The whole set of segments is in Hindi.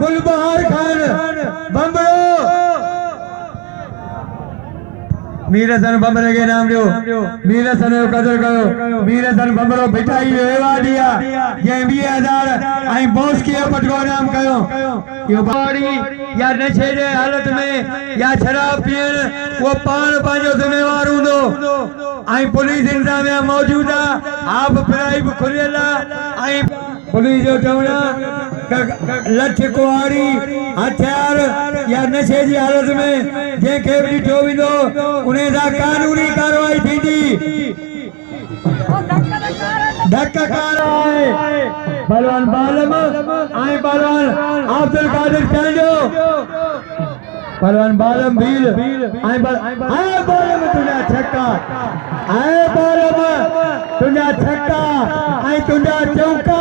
गुलबहार खान बम्बरो मीर हसन बम्बरे के नाम लियो मीर हसन कदर करो मीर हसन बम्बरो बिठाई वेवा दिया ये 20,000 आई बॉस के पटको नाम कयो यो बाड़ी या नशे जे हालत में या शराब पियन वो पान पांजो जिम्मेवार हूंदो आई पुलिस इंतजामिया मौजूद आप पिराई भी खुलियला आई पुलिस जो चवना लठ कुआरी हथियार या नशे जी हालत में जंहिंखे बि ॾिठो वेंदो उन सां कानूनी कार्रवाई थींदी धक्कार आहे पहलवान बालम ऐं पहलवान अब्दुल कादिर पंहिंजो पहलवान बालम भील ऐं बालम तुंहिंजा छक्का ऐं बालम तुंहिंजा छक्का ऐं तुंहिंजा चौका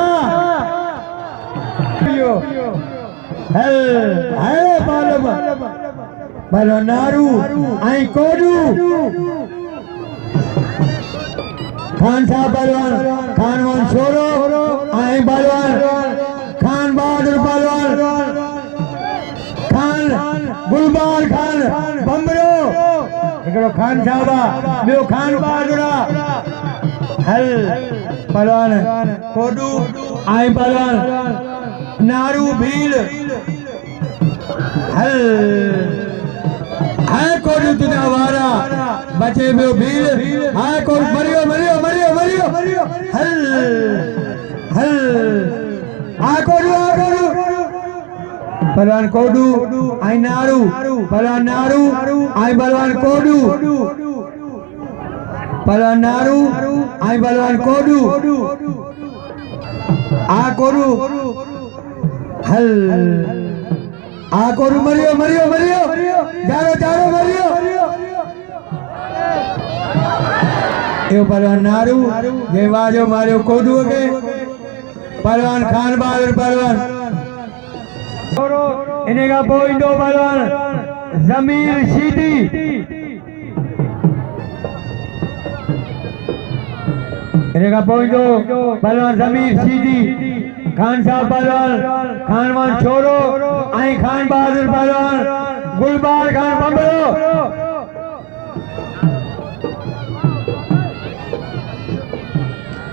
बालम पहलवान नारू ऐं कोडू खान साहब पहलवान खानवान छोरो ऐं पहलवान खान बहादुर पहलवान खान गुलबार खान बम्बरो हिकिड़ो खान साहब आहे ॿियो खान बहादुर आहे हल पहलवान कोडू ऐं पहलवान नारू भील हल है कोडू तुझा वारा बचे में भील है कोड मरियो मरियो मरियो मरियो हल हल आ कोडू पहलवान कोडू आई नारू पहलवान नारू आई बलवान कोडू पहलवान नारू आई बलवान कोडू आ कोडू हल आ कोडू मरियो मरियो मरियो जारो जारो मरियो यो पहलवान नारू ये वाजो मारियो कोडू के पहलवान खान बहादुर पहलवान इन्हें का पोई दो पहलवान जमीर शीदी इन्हें का पोई दो पहलवान जमीर शीदी खान साहब पहलवान खानवान छोरो आई खान बहादुर पहलवान गुलबार खान बम्बरो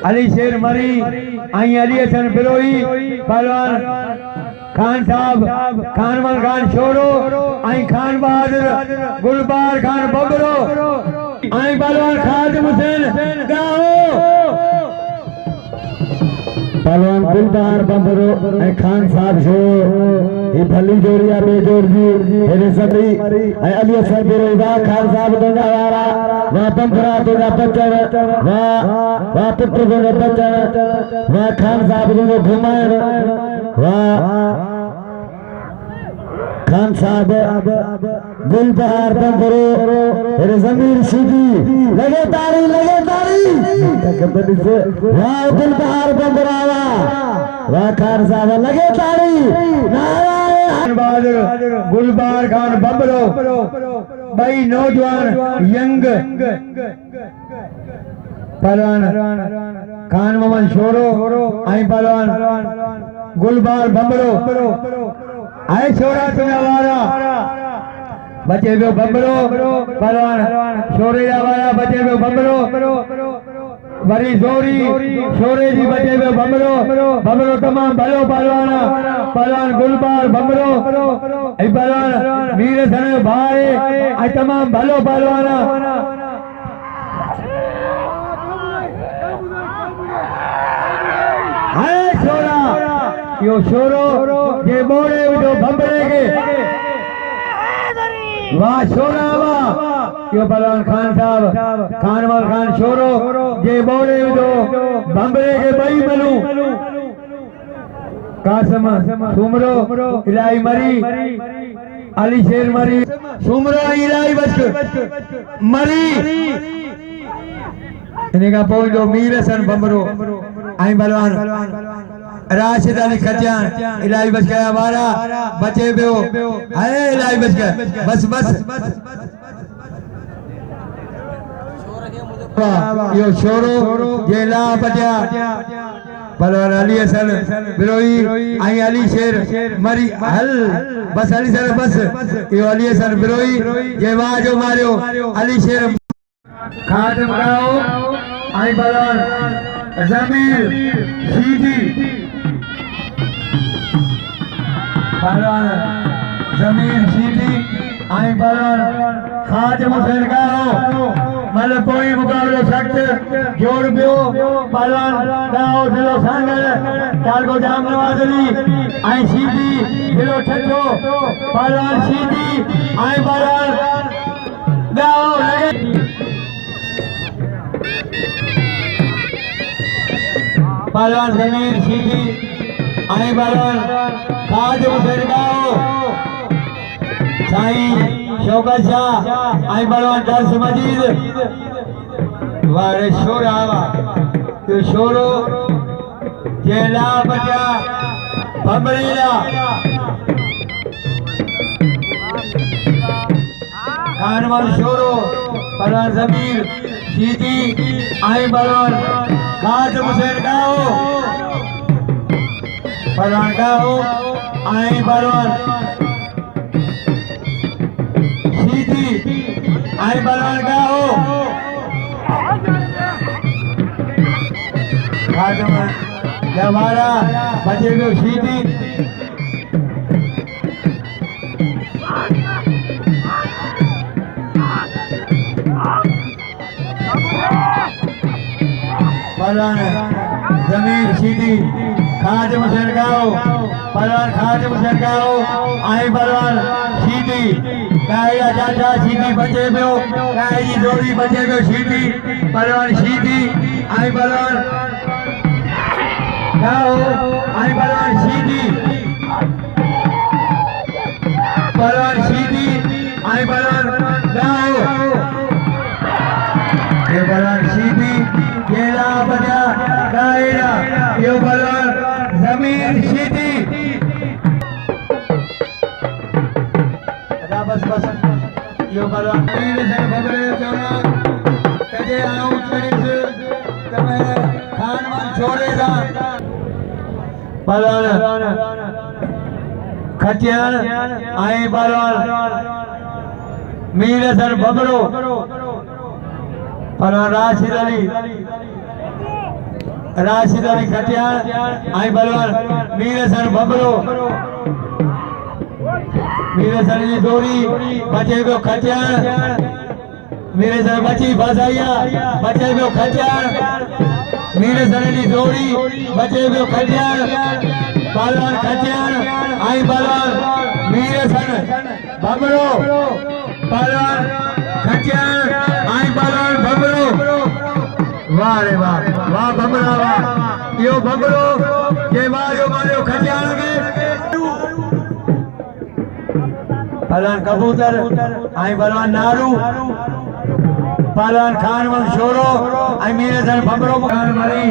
अली शेर मरी आई अली हसन बिरोही पहलवान खान साहब खानवान खान छोरो आई खान बहादुर गुलबार खान बम्बरो आई पहलवान खादिम हुसैन गाओ पहलवान गुलबार बम्बरो ऐं खान साहब जो ये भली जोड़िया बेजोड़ जी हेरे सभी ऐं अली हसन बिरोही वाह खान साहब तुंहिंजा वारा वाह बम्बरा तुंहिंजा बचन वाह पुत्र तुंहिंजा बचन वाह खान साहब तुंहिंजो घुमाइण वाह खान साहब गुलबहार बम्बरो हेरे जमीर शीदी लगे तारी वाह गुलबहार बम्बरा वाह खान साहब लगे तारी नारायण बहादुर गुलबार खान बम्बरो भाई नौजवान यंग पहलवान खान मोहम्मद छोरो आई पहलवान गुलबार बम्बरो आए छोरा तुझा वारा बचे पियो बम्बरो पहलवान छोरे जा वारा बचे पियो बम्बरो वरी जोरी छोरे जी बचे पियो बम्बरो तमाम भलो पहलवान गुलबार बम्बरो ऐं पहलवान मीर हसन जो भाई ऐं तमाम भलो पहलवान है छोरा यो छोरो जे बोड़े जो बम्बरे के वाह छोरा वाह यो पहलवान खान साहब खानवाल खान छोरो जे बोड़े जो बम्बरे के बई मलू कासम सुमरो इलाही मरी अली शेर मरी सुमरो इलाही बच मरी इन्हें का पोई जो मीर हसन बम्बरो आई पहलवान राशिद अली खजान इलाही बच गया हमारा बचे बेओ अरे इलाही बच गया बस यो छोरो ये ला बचा पहलवान अली हसन बिरोई आई अली शेर मरी हल बस अली सर बस यो अली हसन बिरोई ये वाजो मारियो अली शेर खातिम गाओ आई पहलवान जमीर सीधी पहलवान जमीर सीधी आई पहलवान खातिम हुसैन गाओ मतलब कोई मुकाबलो सख्त जोड़ पियो पहलवान गाओ दिलो सांगल चाल को जाम नवाज अली आई सीधी दिलो ठट्ठो पहलवान सीधी आई पहलवान गाओ लगे पहलवान जमीर सीधी आई पहलवान खातिम हुसैन गाओ साईं शौकत शाह आई पहलवान दर्श मजीद वारे शोर आवा तो शोरो जेला बचा बमरीला खानवाल शोरो पहलवान जमीर सीधी आई पहलवान खातिम हुसैन गाओ पहलवान गाओ आई पहलवान आई पहलवान गाओ खातिम जमारा बचे को सीधी पहलवान जमीर सीधी खातिम हुसैन गाओ पहलवान खातिम हुसैन गाओ आई पहलवान सीधी गाया चाचा सीधी बचे पियो गाय जी जोड़ी बचे पियो सीधी पहलवान सीधी आई पहलवान गाओ आई पहलवान सीधी पहलवान सीधी आई पहलवान गाओ ये पहलवान सीधी गेला बजा गायरा ये पहलवान जमीन सीधी बस बस यो पहलवान वीर से बबरे जोना कजे आउट करीस तमे खानवान छोड़ेगा पहलवान खचियान आई पहलवान मीर हसन बबरो पहलवान राशिद अली खचियान आई पहलवान मीर हसन बबरो मेरे सर की जोड़ी बचे को खचान मेरे सर बची फसाइया बचे को खचान मेरे सर की जोड़ी बचे को खचान पहलवान खचान आई पहलवान मेरे सर बबरो पहलवान खचान आई पहलवान बबरो वाह रे वाह वाह बबरा वाह यो बबरो ये मारो मारो खचान के पहलवान कबूतर आई पहलवान नारू पहलवान खानवाल शोरो आई मेरे सर बबरो खान मरी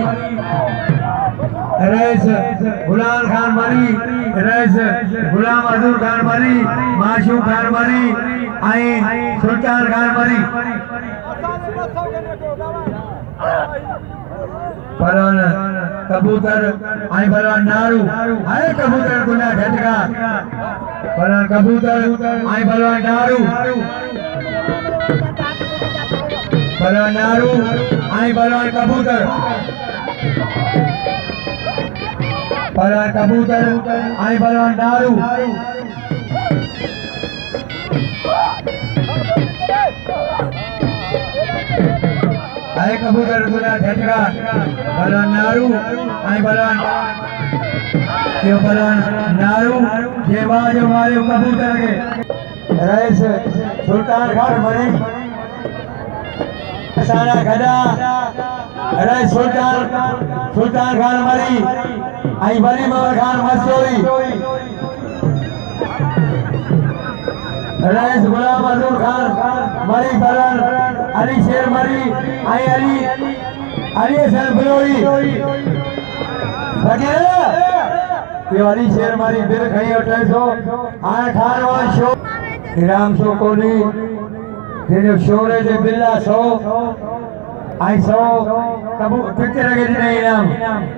रईस गुलाम खान मरी रईस गुलाम अजूर खान मरी माशू खान मरी आई सुल्तान खान मरी पहलवान कबूतर आई पहलवान नारू आए कबूतर गुना झटका पहलवान कबूतर आई पहलवान नारू पहलवान नारू आई पहलवान कबूतर पहलवान कबूतर आई पहलवान नारू आए कबूतर गुना झटका पहलवान नारू आई पहलवान यो पहलवान नारू ये बाज हमारे कबूतर के रईस सुल्तान खान मरी सारा गदा रईस सुल्तान खान मरी आई बली मवर खान मस्तोरी रईस गुलाम अजूर खान मरी पहलवान अली शेर मरी आई अली सर बिलोई अली शेर मरी बिल खई 2800 खानवान शो इनाम सो कोनी जेने शोरे जे बिल्ला 100 आई सो कबू कितने लगे नहीं नाम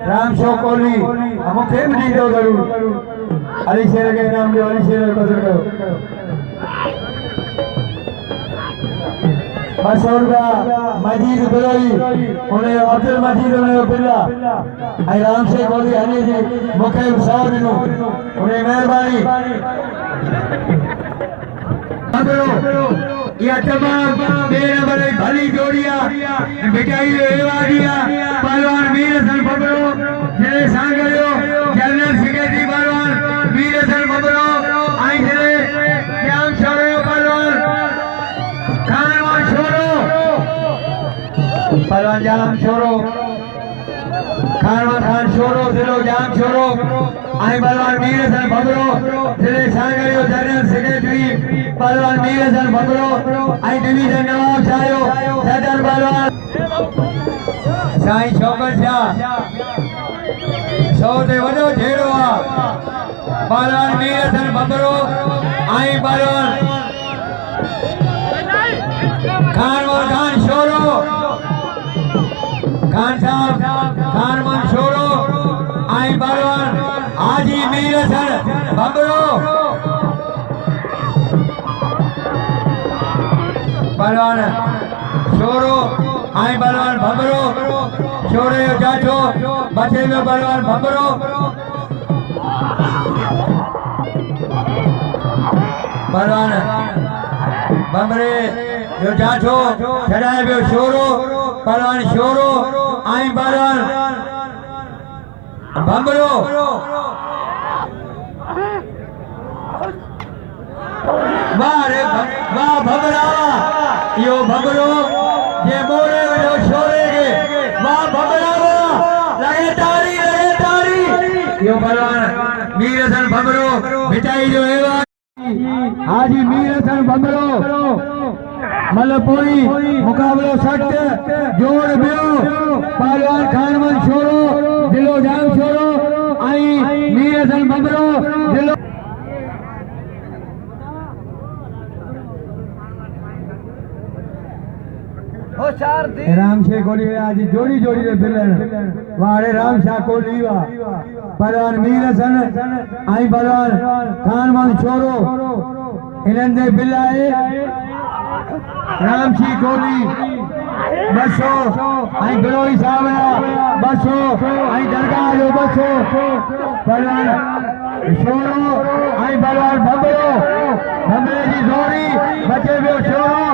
राम शो कोहली हम खेम दी दो जरूर अली शेर के नाम जो अली शेर को करो 200 रुपया मजीद बिलोई उन्हें अब्दुल मजीद उन्हें बिल्ला आई राम से कोहली हनी जी मुखे 100 दिनों उन्हें मेहरबानी यह तमाम मेरे बड़े भली जोड़िया बिटाई दिया पहलवान वीर हसन बबरो जरे सांगरियो जनरल सेक्रेटरी पहलवान वीर हसन बबरो आई जरे जाम छोरो पहलवान खानवान छोरो पहलवान जाम छोरो खानवान खान छोरो जिलो जाम छोरो आई पहलवान वीर हसन बबरो जरे सांगरियो जनरल सेक्रेटरी पहलवान वीर हसन बबरो आई डिवीजन नवाब साहिब सदर पहलवान साईं शौकत शाह 100 ते वडो झेड़ो आ पहलवान वीर हसन बबरो आई पहलवान खानवान खान छोरो खान साहब खानवान छोरो आई पहलवान हाजी वीर हसन बबरो पहलवान छोरो आई पहलवान भंबरो छोरे जाठो बचे में पहलवान भंबरो पहलवान भंबरे जो जाठो छड़ाए में छोरो पहलवान छोरो आई पहलवान भंबरो वाह रे वाह भंबरा यो भंबरो ये मोरे जो छोरे के वाह भंबरा लगे तारी यो पहलवान वीर हसन भंबरो बिटाई जो है हाजी वीर हसन भंबरो मलपोई मुकाबलो सख्त जोड़ बियो पहलवान खानवन छोरो दिलो जाम छोरो आई वीर हसन भंबरो दिलो राम शाह कोहली आज जोड़ी जोड़ी रे बिलन वाड़े राम शाह कोहली वा पहलवान वीर हसन आई पहलवान खानवान छोरो इन्हनि दे बिलाए राम शाह कोहली 200 आई बिलोई साहब 200 आई दरगाह जो 200 पहलवान छोरो आई पहलवान भंबरे जी जोड़ी बचे वियो छोरो